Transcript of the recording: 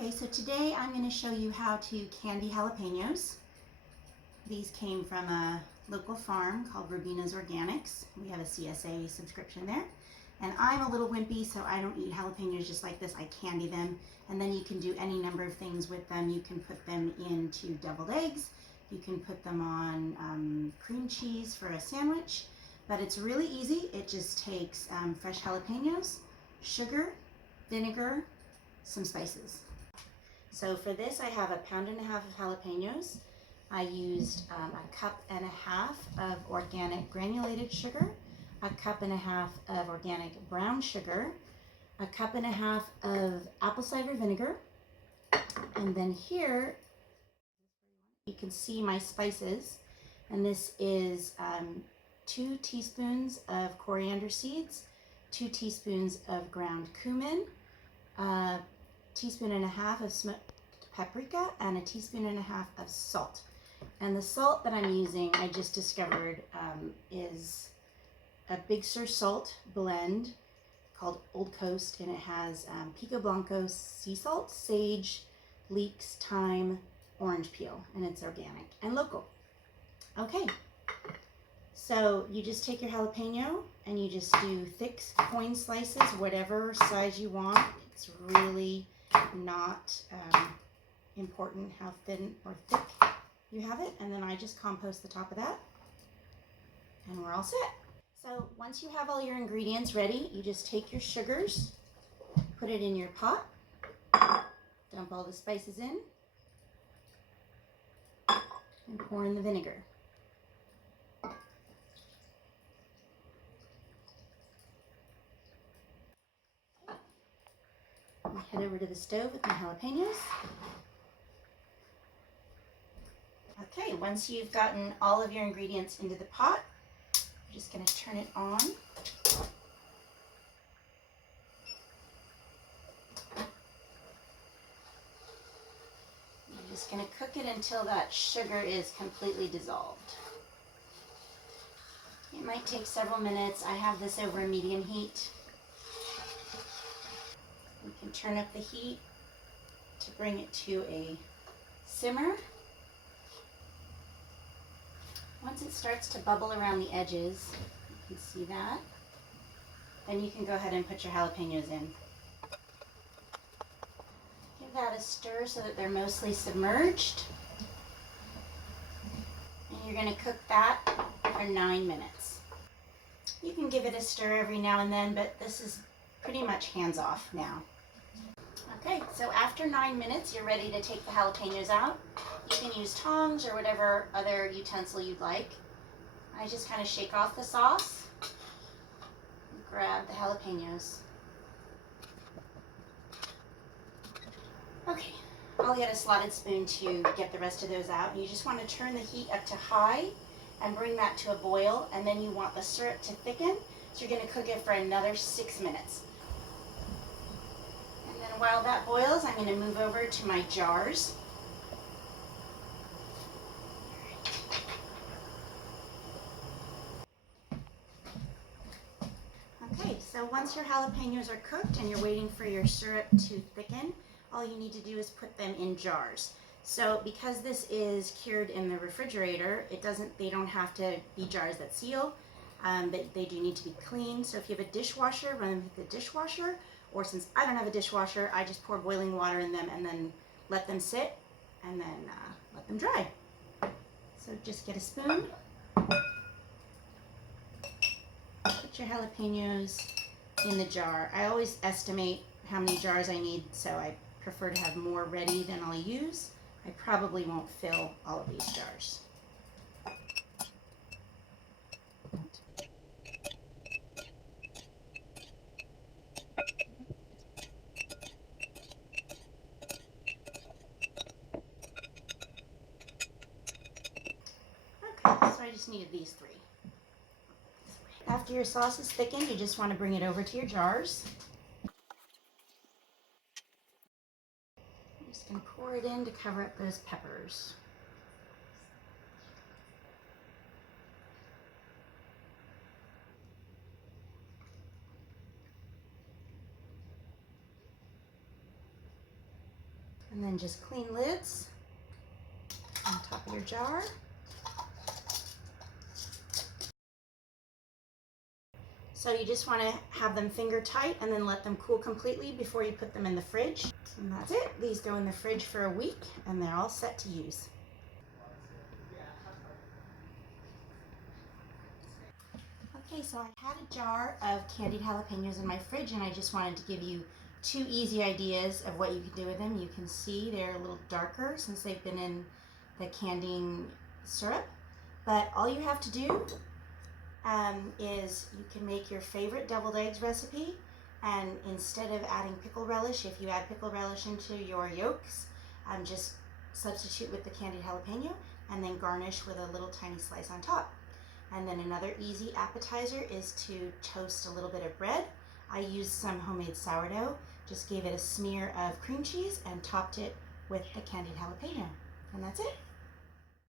Okay, so today I'm going to show you how to candy jalapenos. These came from a local farm called Robina's Organics. We have a CSA subscription there. And I'm a little wimpy, so I don't eat jalapenos just like this. I candy them, and then you can do any number of things with them. You can put them into deviled eggs. You can put them on cream cheese for a sandwich. But it's really easy. It just takes fresh jalapenos, sugar, vinegar, some spices. So for this, I have 1.5 pounds of jalapenos. I used 1.5 cups of organic granulated sugar, 1.5 cups of organic brown sugar, 1.5 cups of apple cider vinegar, and then here you can see my spices, and this is 2 teaspoons of coriander seeds, 2 teaspoons of ground cumin, 1.5 teaspoons of smoked paprika, and 1.5 teaspoons of salt. And the salt that I'm using, I just discovered, is a Big Sur salt blend called Old Coast, and it has pico blanco sea salt, sage, leeks, thyme, orange peel, and it's organic and local. Okay, so you just take your jalapeno and you just do thick coin slices, whatever size you want. It's really not important how thin or thick you have it. And then I just compost the top of that, and we're all set. So once you have all your ingredients ready, you just take your sugars, put it in your pot, dump all the spices in, and pour in the vinegar. I head over to the stove with my jalapenos. Okay, once you've gotten all of your ingredients into the pot, you're just going to turn it on. You're just going to cook it until that sugar is completely dissolved. It might take several minutes. I have this over a medium heat. We can turn up the heat to bring it to a simmer. Once it starts to bubble around the edges, you can see that, then you can go ahead and put your jalapenos in. Give that a stir so that they're mostly submerged. And you're going to cook that for 9 minutes. You can give it a stir every now and then, but this is pretty much hands off now. Okay, so after 9 minutes, you're ready to take the jalapenos out. You can use tongs or whatever other utensil you'd like. I just kind of shake off the sauce and grab the jalapenos. Okay, I'll get a slotted spoon to get the rest of those out. You just want to turn the heat up to high and bring that to a boil, and then you want the syrup to thicken, so you're going to cook it for another 6 minutes. And then while that boils, I'm going to move over to my jars. Okay, so once your jalapenos are cooked and you're waiting for your syrup to thicken, all you need to do is put them in jars. So because this is cured in the refrigerator, they don't have to be jars that seal. They do need to be clean. So if you have a dishwasher, run them through the dishwasher. Or since I don't have a dishwasher, I just pour boiling water in them and then let them sit and then let them dry. So just get a spoon. Put your jalapenos in the jar. I always estimate how many jars I need, so I prefer to have more ready than I'll use. I probably won't fill all of these jars. Okay, so I just needed these 3. After your sauce is thickened, you just want to bring it over to your jars. I'm just going to pour it in to cover up those peppers. And then just clean lids on top of your jar. So you just want to have them finger tight and then let them cool completely before you put them in the fridge. And that's it. These go in the fridge for a week and they're all set to use. Okay, so I had a jar of candied jalapenos in my fridge and I just wanted to give you 2 easy ideas of what you can do with them. You can see they're a little darker since they've been in the candying syrup. But all you have to do is you can make your favorite deviled eggs recipe, and instead of adding pickle relish, if you add pickle relish into your yolks, just substitute with the candied jalapeno and then garnish with a little tiny slice on top. And then another easy appetizer is to toast a little bit of bread. I used some homemade sourdough, just gave it a smear of cream cheese and topped it with the candied jalapeno. And that's it.